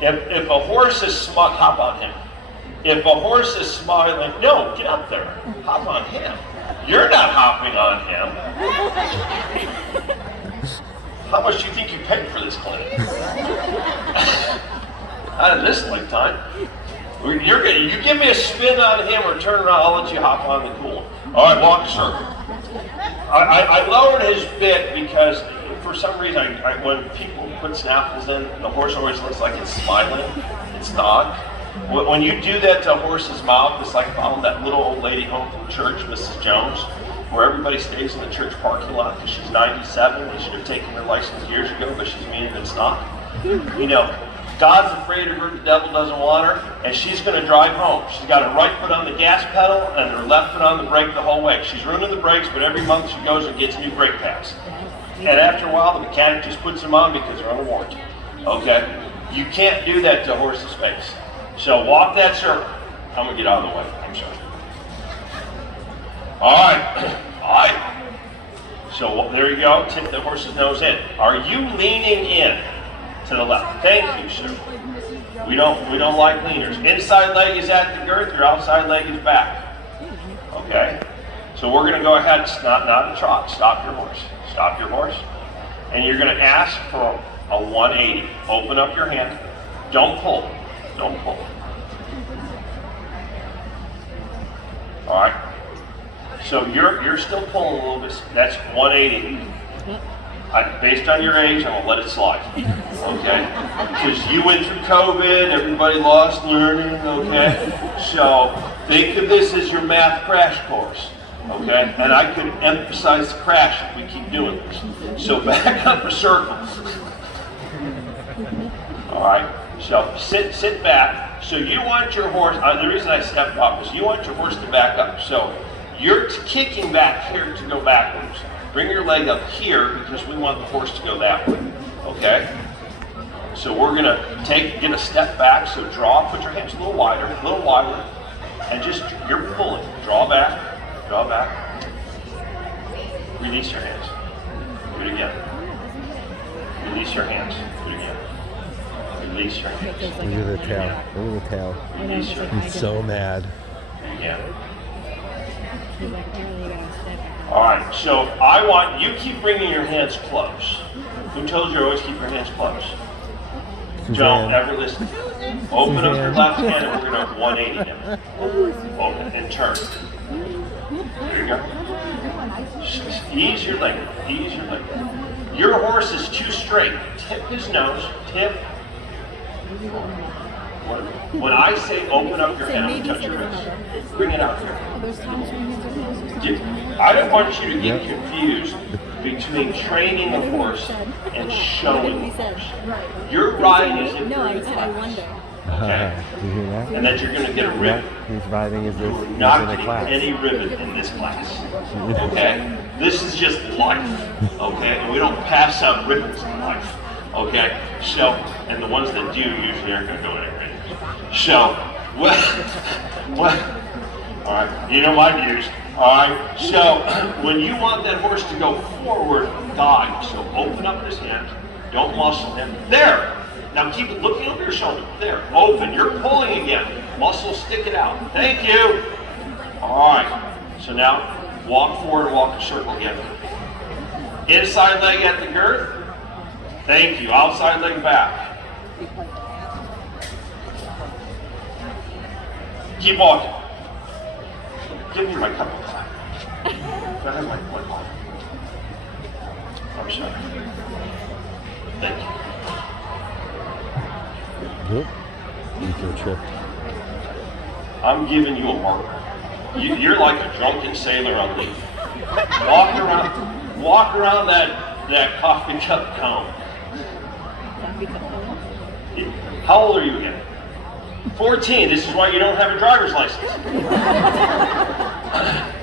If a horse is smug, hop on him. If a horse is smiling, no, get up there. Hop on him. You're not hopping on him. How much do you think you paid for this clinic? Out of this lifetime. You give me a spin on him or turn around, I'll let you hop on the cool. All right, walk a circle. I lowered his bit because for some reason, when people put snaffles in, the horse always looks like it's smiling. It's not. When you do that to a horse's mouth, it's like following that little old lady home from church, Mrs. Jones, where everybody stays in the church parking lot because she's 97 and she should have taken her license years ago, but she's meaning it's not. You know, God's afraid of her, the devil doesn't want her, and she's going to drive home. She's got her right foot on the gas pedal and her left foot on the brake the whole way. She's ruining the brakes, but every month she goes and gets new brake pads. And after a while, the mechanic just puts them on because they're under warranty. Okay? You can't do that to a horse's face. So walk that circle. I'm going to get out of the way. I'm sorry. All right. All right. So there you go. Tip the horse's nose in. Are you leaning in to the left? Thank you, sir. We don't like leaners. Inside leg is at the girth. Your outside leg is back. Okay? So we're going to go ahead. Not a trot. Stop your horse. Stop your horse. And you're going to ask for a 180. Open up your hand. Don't pull. Don't pull. All right. So you're still pulling a little bit. That's 180. Based on your age, I'm gonna let it slide. Okay? Because you went through COVID, everybody lost learning. Okay? So think of this as your math crash course. Okay? And I could emphasize the crash if we keep doing this. So back up a circle. All right. So sit back. So you want your horse, the reason I stepped up is you want your horse to back up. So you're kicking back here to go backwards. Bring your leg up here because we want the horse to go that way. Okay? So we're going to get a step back. So draw, put your hands a little wider, and just, you're pulling. Draw back. Release your hands. Do it again. Release your hands. Do it again. Release your hands. Look at the tail. Look at the tail. Release your hands. He's so mad. Yeah. All right, so I want you keep bringing your hands close. Who told you always keep your hands close? Don't ever listen. Open up your left hand and we're going to 180 him. Open and turn. There you go. Ease your leg. Ease your leg. Your horse is too straight. Tip his nose. Tip. When I say open up your hand, I'm going to touch your wrist. Bring it out here. I don't want you to get confused between training a horse and showing the horse. You're riding as if you're in a class. Okay? You hear that? And that you're going to get a ribbon. He's riding as if he's You're not in a getting class. any ribbon in this class. Okay? This is just life. Okay? And we don't pass out ribbons in life. Okay? So, and the ones that do usually aren't going to go anywhere. So, what? All right, you know my views. All right, so when you want that horse to go forward, dive. So open up his hand, don't muscle him. There. Now keep looking over your shoulder. There, open. You're pulling again. Muscle, stick it out. Thank you. All right. So now walk forward and walk a circle again. Inside leg at the girth. Thank you. Outside leg back. Keep walking. Give me my cup of coffee. Can I have my coffee? I'm sorry. Thank you. Yep. You feel tripped. I'm giving you a marker. You're like a drunken sailor on leave. Walk around that coffee cup cone. How old are you again? 14. This is why you don't have a driver's license.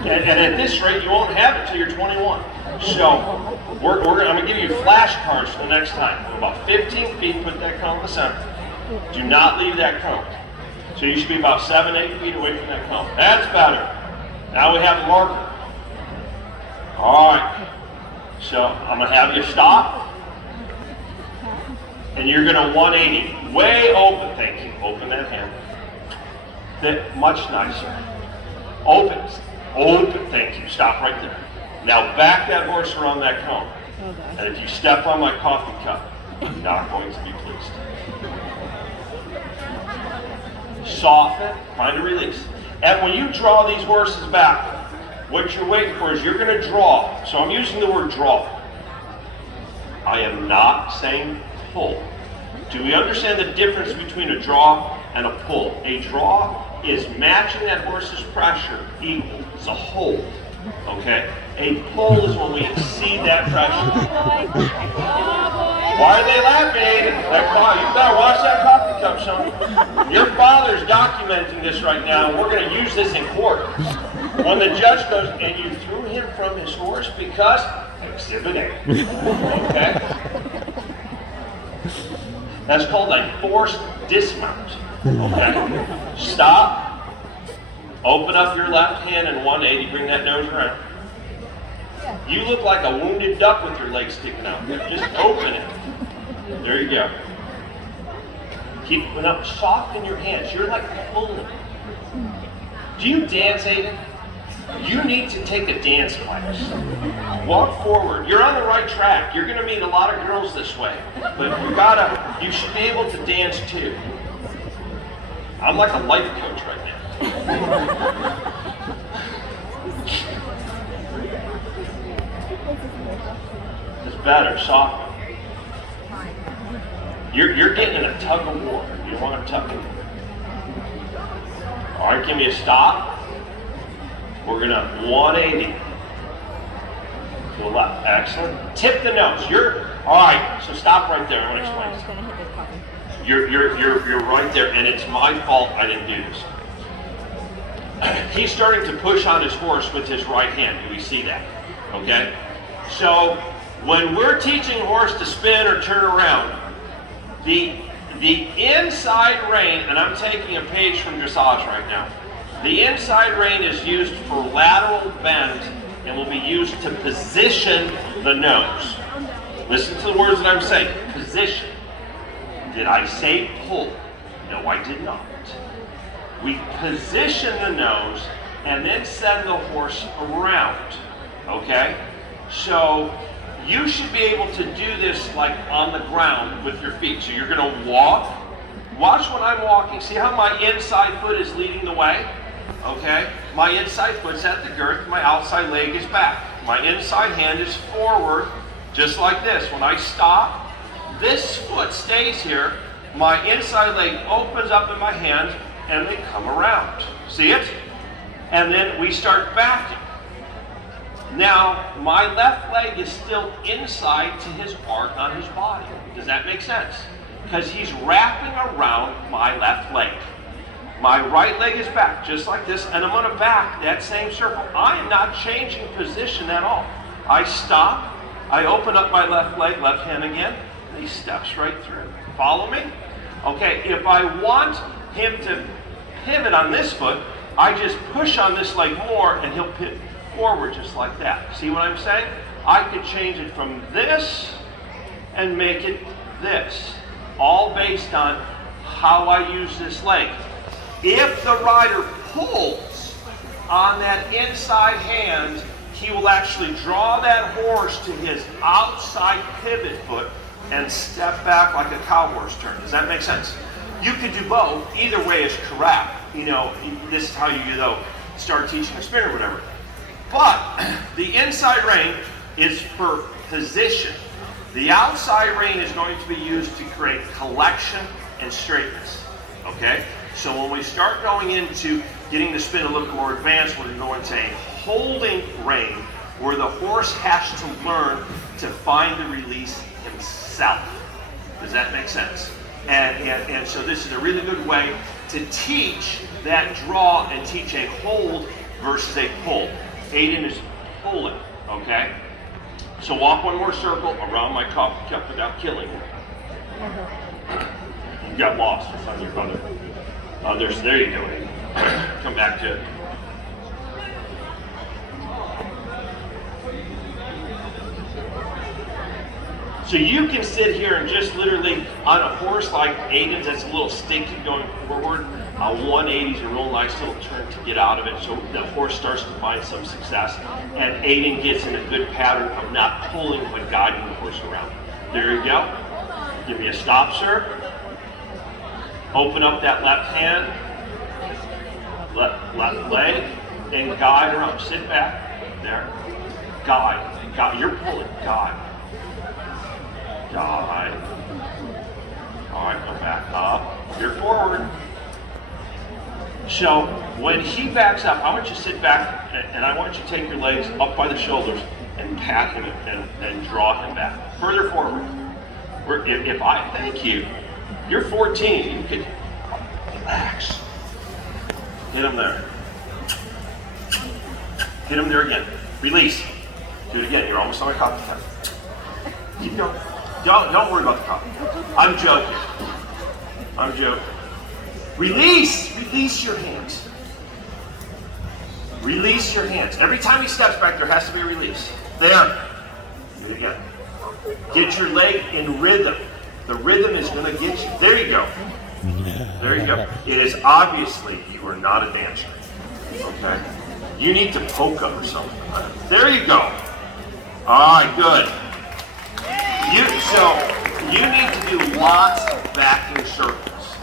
And at this rate, you won't have it till you're 21. So I'm going to give you flashcards for the next time. About 15 feet, put that cone in the center. Do not leave that cone. So you should be about 7-8 feet away from that cone. That's better. Now we have the marker. All right. So I'm going to have you stop. And you're gonna 180, way open, thank you. Open that hand. That much nicer. Open, thank you. Stop right there. Now back that horse around that cone. And if you step on my coffee cup, you're not going to be pleased. Soften, find a release. And when you draw these horses back, what you're waiting for is you're going to draw. So I'm using the word draw. I am not saying pull. Do we understand the difference between a draw and a pull? A draw is matching that horse's pressure equal. It's a hold. Okay? A pull is when we exceed that pressure. Why are they laughing, Aiden? Like, wow, you better watch that coffee cup, son. Your father's documenting this right now, and we're going to use this in court. When the judge goes, and you threw him from his horse because Exhibit A. Okay? That's called a forced dismount. Okay? Stop. Open up your left hand in 180, bring that nose around. You look like a wounded duck with your legs sticking out. Just open it. There you go. Keep it up, soften your hands. You're like pulling. Do you dance, Aiden? You need to take a dance class. Walk forward. You're on the right track. You're going to meet a lot of girls this way. But you should be able to dance too. I'm like a life coach right now. It's better, soften. You're getting in a tug of war. You don't want to tug it. All right, give me a stop. We're gonna 180 to the left. Excellent. Tip the nose. All right. So stop right there. I want to explain something. You're right there, and it's my fault I didn't do this. He's starting to push on his horse with his right hand. Do we see that? Okay. So when we're teaching a horse to spin or turn around, the inside rein, and I'm taking a page from dressage right now. The inside rein is used for lateral bend and will be used to position the nose. Listen to the words that I'm saying. Position. Did I say pull? No, I did not. We position the nose and then send the horse around. Okay? So you should be able to do this like on the ground with your feet. So you're going to walk. Watch when I'm walking. See how my inside foot is leading the way? Okay? My inside foot's at the girth. My outside leg is back. My inside hand is forward, just like this. When I stop, this foot stays here. My inside leg opens up in my hand, and they come around. See it? And then we start backing. Now, my left leg is still inside to his arc on his body. Does that make sense? Because he's wrapping around my left leg. My right leg is back, just like this, and I'm going to back that same circle. I am not changing position at all. I stop, I open up my left leg, left hand again, and he steps right through. Follow me? Okay, if I want him to pivot on this foot, I just push on this leg more, and he'll pivot forward just like that. See what I'm saying? I could change it from this and make it this, all based on how I use this leg. If the rider pulls on that inside hand, he will actually draw that horse to his outside pivot foot and step back like a cow horse turn. Does that make sense? You could do both. Either way is correct. You know, this is how you start teaching a spin or whatever. But the inside rein is for position. The outside rein is going to be used to create collection and straightness. Okay? So when we start going into getting the spin a little bit more advanced, we're going to go into a holding rein where the horse has to learn to find the release himself. Does that make sense? And so this is a really good way to teach that draw and teach a hold versus a pull. Aiden is pulling, okay? So walk one more circle around my coffee cup without killing it. You got lost. It's on your other. There you go. Come back to it. So you can sit here and just literally, on a horse like Aiden's that's a little stinky going forward, a 180 is a real nice little turn to get out of it, so the horse starts to find some success. And Aiden gets in a good pattern of not pulling but guiding the horse around. There you go. Give me a stop, sir. Open up that left hand, left leg, and guide around. Sit back, there. Guide, you're pulling, guide. Guide. All right, go back up. You're forward. So when he backs up, I want you to sit back and I want you to take your legs up by the shoulders and pat him and draw him back. Further forward. If I thank you, you're 14, you could relax. Hit him there. Hit him there again. Release. Do it again. You're almost on a copy time. Keep going. Don't worry about the copy. I'm joking. I'm joking. Release. Release your hands. Release your hands. Every time he steps back, there has to be a release. There. Do it again. Get your leg in rhythm. The rhythm is going to get you. There you go. There you go. It is obviously you are not a dancer. Okay? You need to polka or something. There you go. All right, good. So you need to do lots of backing circles.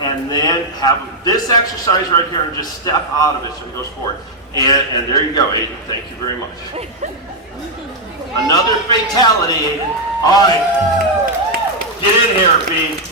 And then have this exercise right here and just step out of it so it goes forward. And there you go, Aiden. Thank you very much. Another fatality, Aiden. All right. Get in here, B.